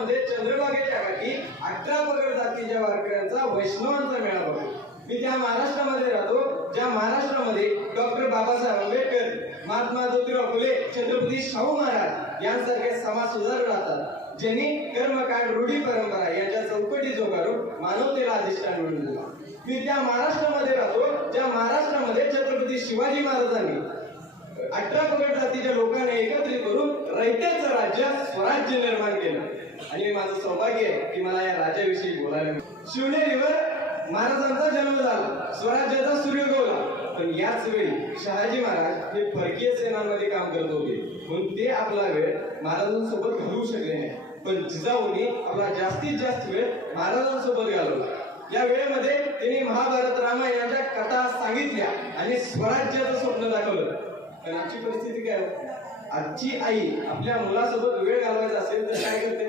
महाराष्ट्रामध्ये चंद्रभागेच्या काठी 18 पगड जातीच्या वारकऱ्यांचा वैष्णवांचा मेळा भरतो। मी त्या महाराष्ट्रामध्ये राहतो ज्या महाराष्ट्रामध्ये डॉक्टर बाबासाहेब आंबेडकर, महात्मा ज्योतिराव फुले, छत्रपती शाहू महाराज यांसारखे समाज सुधारक राहतात, ज्यांनी कर्मकांड, रूढी परंपरा यांच्या चौकटी जोगारून मानवतेला अधिष्ठान मिळवून दिला। मी त्या महाराष्ट्रामध्ये राहतो ज्या महाराष्ट्रामध्ये छत्रपती शिवाजी महाराजांनी 18 पगड जातीच्या लोकांना एकत्रित करून रयतेचं राज्य स्वराज्य निर्माण केलं। आणि माझं सौभाग्य आहे की मला या राज्याविषयी बोलायला मिळालं। शिवनेरीवर महाराजांचा जन्म झाला, स्वराज्याचा सूर्य उगवला, पण याच वेळी शहाजी महाराज हे परकीय सेनांमध्ये काम करत होते, म्हणून ते आपला वेळ महाराजांसोबत घालवू शकले नाही। पण जिजाऊंनी आपला जास्तीत जास्त वेळ महाराजांसोबत घालवला। या वेळेमध्ये त्यांनी महाभारत रामायणाच्या कथा सांगितल्या आणि स्वराज्याचं स्वप्न दाखवलं। पण आजची परिस्थिती काय? आजची आई आपल्या मुलासोबत वेळ घालवायचा असेल तर काय करते?